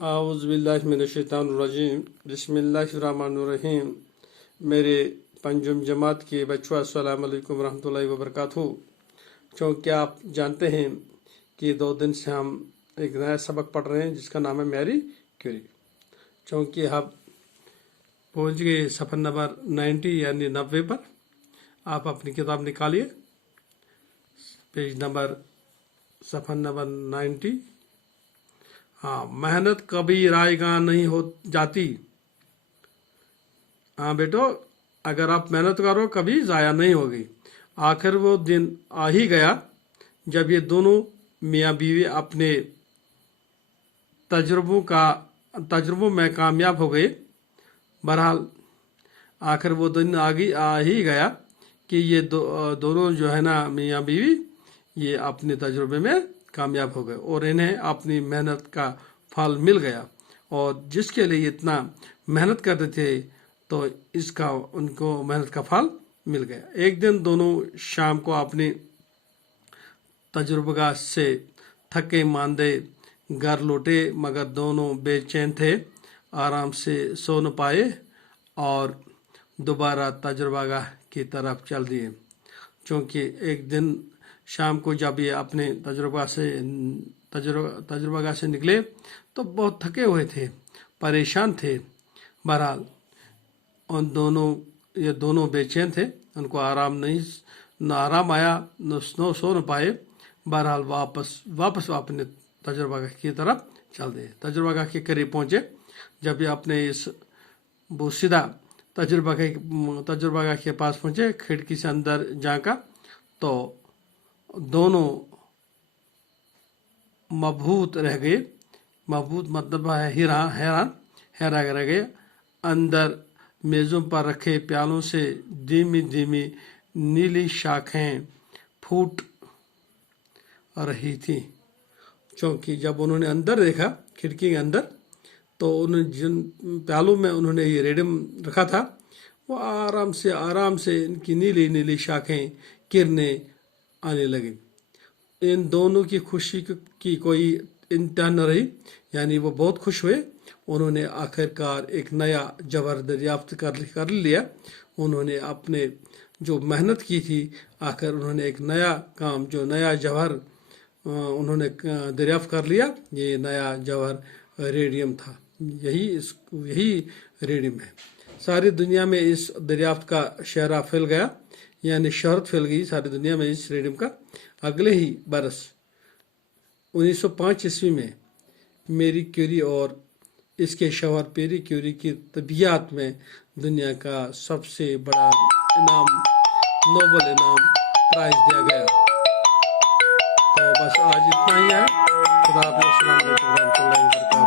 आउज़ुबिल्लाहिमिनश्शैतानिर्रजीम बिस्मिल्लाहिर्रहमानिर्रहीम। मेरे पंजुम जमात के बच्चों अस्सलाम वालेकुम रहमतुल्लाहि व बरकातहू। चूँकि आप जानते हैं कि 2 दिन से हम एक नया सबक पढ़ रहे हैं जिसका नाम है मैरी क्यूरी। चूँकि हम पहुँच गए सफ़र नंबर 90 यानी 90 पर। आप अपनी किताब निकालिए, पेज नंबर सफ़र नंबर 90। हाँ, मेहनत कभी रायगां नहीं हो जाती। हाँ बेटो, अगर आप मेहनत करो कभी ज़ाया नहीं होगी। आखिर वो दिन आ ही गया जब ये दोनों मियाँ बीवी अपने तजुर्बों में कामयाब हो गए। बहरहाल आखिर वो दिन आ ही गया कि ये दोनों जो है ना मियाँ बीवी ये अपने तजुर्बे में कामयाब हो गए और इन्हें अपनी मेहनत का फल मिल गया। और जिसके लिए इतना मेहनत करते थे तो इसका उनको मेहनत का फल मिल गया। एक दिन दोनों शाम को अपनी तजुर्बेगाह से थके मांदे घर लौटे, मगर दोनों बेचैन थे, आराम से सो न पाए और दोबारा तजुर्बेगाह की तरफ चल दिए। चूँकि एक दिन शाम को जब ये अपने तजुर्बेगाह से निकले तो बहुत थके हुए थे, परेशान थे। बहरहाल ये दोनों बेचैन थे, उनको आराम आया, न सो न पाए। बहरहाल वापस अपने तजुर्बेगाह की तरफ चल दिए। तजुर्बेगाह के करीब पहुंचे। जब ये अपने इस बोसीदा तजुर्बेगाह के पास पहुंचे, खिड़की से अंदर झांका तो दोनों मबहूत रह गए। मबहूत मतलब है हैरान रह गए। अंदर मेज़ों पर रखे प्यालों से धीमी धीमी नीली शाखें फूट रही थी। क्योंकि जब उन्होंने अंदर देखा, खिड़की के अंदर, तो उन्होंने जिन प्यालों में उन्होंने ये रेडियम रखा था वो आराम से इनकी नीली नीली शाखें किरणें आने लगी। इन दोनों की खुशी की कोई इंतहा न रही, यानी वो बहुत खुश हुए। उन्होंने आखिरकार एक नया जवाहर दरियाफ्त कर लिया। उन्होंने अपने जो मेहनत की थी, आखिर उन्होंने एक नया जवाहर उन्होंने दरियाफ्त कर लिया। ये नया जवाहर रेडियम था। यही रेडियम है। सारी दुनिया में इस दरियाफ्त का शहरा फैल गया, यानी शहरत फैल गई सारी दुनिया में इस रेडियम का। अगले ही बरस 1905 ईस्वी में मेरी क्यूरी और इसके शौहर पेरी क्यूरी की तबीयत में दुनिया का सबसे बड़ा इनाम, नोबल इनाम प्राइज दिया गया। तो बस आज इतना ही है। खुदा हाफ़िज़। अस्सलाम वालेकुम।